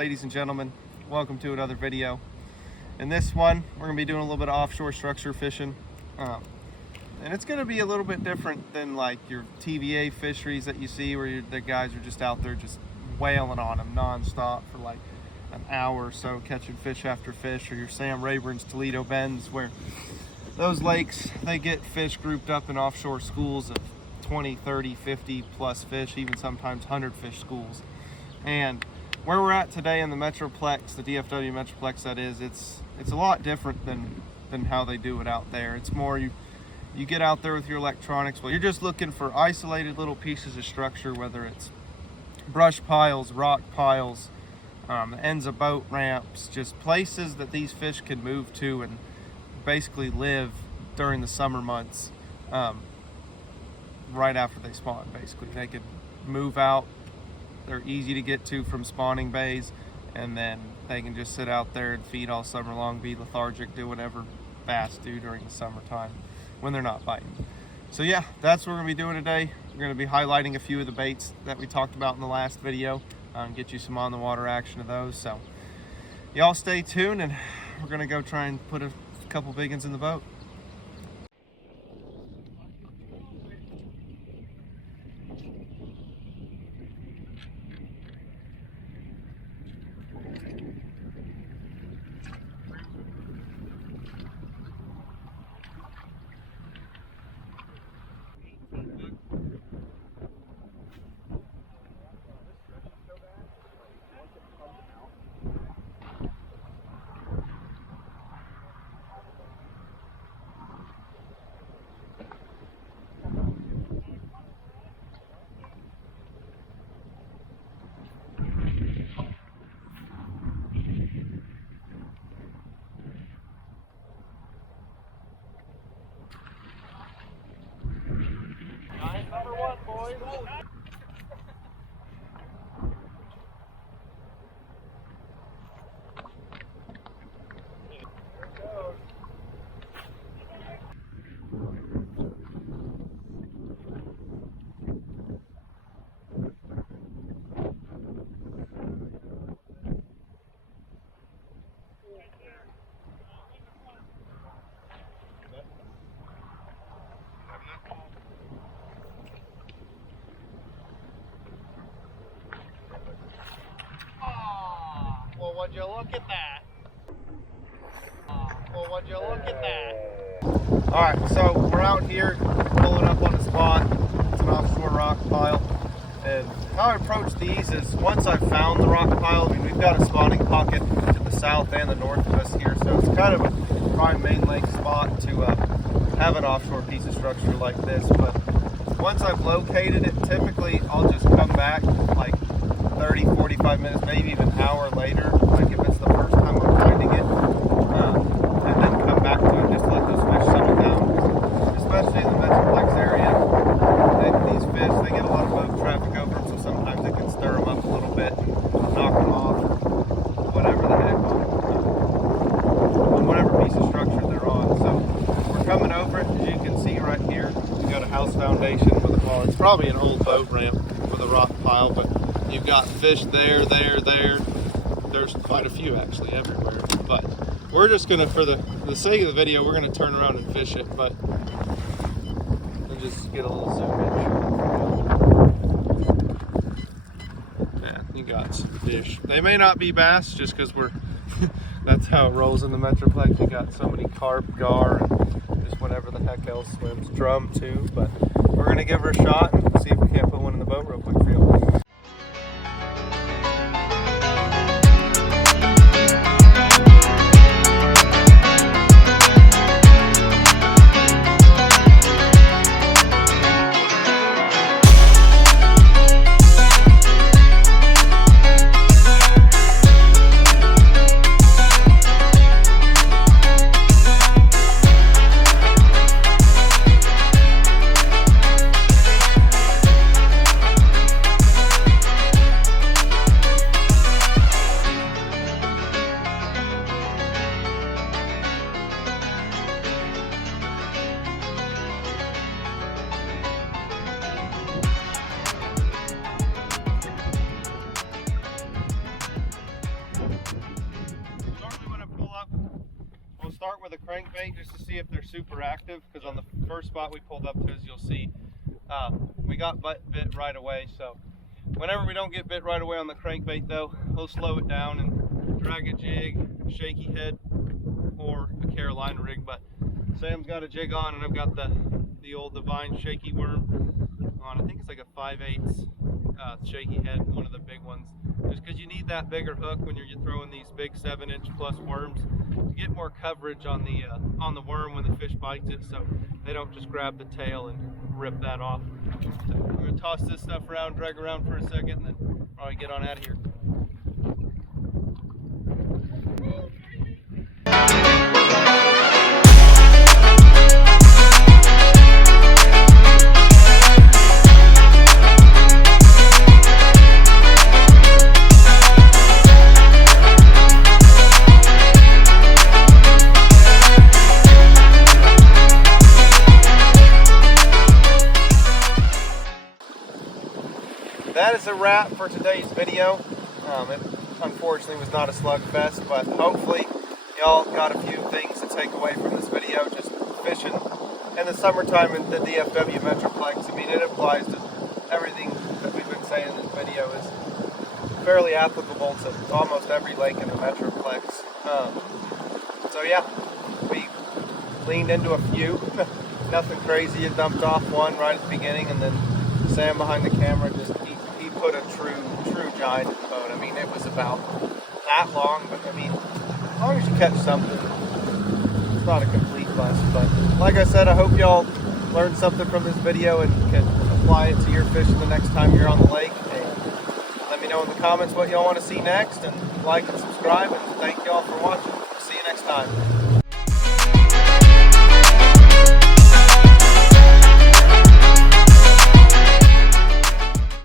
ladies and gentlemen? Welcome to another video. In this one, we're going to be doing a little bit of offshore structure fishing. And it's going to be a little bit different than like your TVA fisheries that you see where the guys are just out there just whaling on them non-stop for like an hour or so catching fish after fish, or your Sam Rayburn's Toledo Bends, where those lakes, they get fish grouped up in offshore schools of 20, 30, 50 plus fish, even sometimes 100 fish schools. And where we're at today in the Metroplex, the DFW Metroplex that is, it's a lot different than how they do it out there. It's more you get out there with your electronics. Well, you're just looking for isolated little pieces of structure, whether it's brush piles, rock piles, ends of boat ramps, just places that these fish can move to and basically live during the summer months, right after they spawn. Basically, they could move out. They're easy to get to from spawning bays, and then they can just sit out there and feed all summer long, be lethargic, do whatever bass do during the summertime when they're not biting. So yeah, that's what we're gonna be doing today. We're gonna be highlighting a few of the baits that we talked about in the last video, and get you some on the water action of those. So y'all stay tuned, and we're gonna go try and put a couple big ones in the boat. Number one, boys. Well, would you look at that? Well, would you look at that? Alright, so we're out here pulling up on a spot. It's an offshore rock pile. And how I approach these is, once I've found the rock pile, I mean, we've got a spawning pocket to the south and the north of us here, so it's kind of a prime main lake spot to have an offshore piece of structure like this. But once I've located it, typically I'll just come back like 30, 45 minutes, maybe even an hour later, like if it's the first time I'm finding it, and then come back to it just to let those fish settle down. Especially in the Metroplex area, these fish, they get a lot of boat traffic over them, so sometimes it can stir them up a little bit, knock them off, whatever the heck, on whatever piece of structure they're on. So we're coming over it. As you can see right here, we got a house foundation with a, well, it's probably an old boat ramp with a rock pile, but you've got fish there. There's quite a few actually everywhere. But we're just gonna, for the sake of the video, we're gonna turn around and fish it, but we'll just get a little zoom in. Yeah, you got some fish. They may not be bass just because we're that's how it rolls in the Metroplex. You got so many carp, gar, and just whatever the heck else swims. Drum too, but we're gonna give her a shot and see if we can't put one in the boat real quick for you. crankbait just to see if they're super active, because on the first spot we pulled up to, as you'll see, we got bit right away. So whenever we don't get bit right away on the crankbait though, we'll slow it down and drag a jig, shaky head, or a Carolina rig. But Sam's got a jig on and I've got the old Divine shaky worm on. I think it's like a 5/8 shaky head, one of the big ones, just because you need that bigger hook when you're throwing these big 7-inch plus worms to get more coverage on the worm when the fish bites it, so they don't just grab the tail and rip that off. So I'm going to toss this stuff around, drag around for a second, and then probably get on out of here. That is a wrap for today's video. It unfortunately was not a slugfest, but hopefully y'all got a few things to take away from this video. Just fishing in the summertime in the DFW Metroplex. I mean, it applies to everything that we've been saying in this video is fairly applicable to almost every lake in the Metroplex. So yeah, we leaned into a few. Nothing crazy. You dumped off one right at the beginning, and then Sam behind the camera just he put a true giant in the boat. I mean, it was about that long, but I mean, as long as you catch something, it's not a complete bust. But like I said, I hope y'all learned something from this video and can apply it to your fishing the next time you're on the lake. And let me know in the comments what y'all want to see next, and like and subscribe, and thank y'all for watching. See you next time.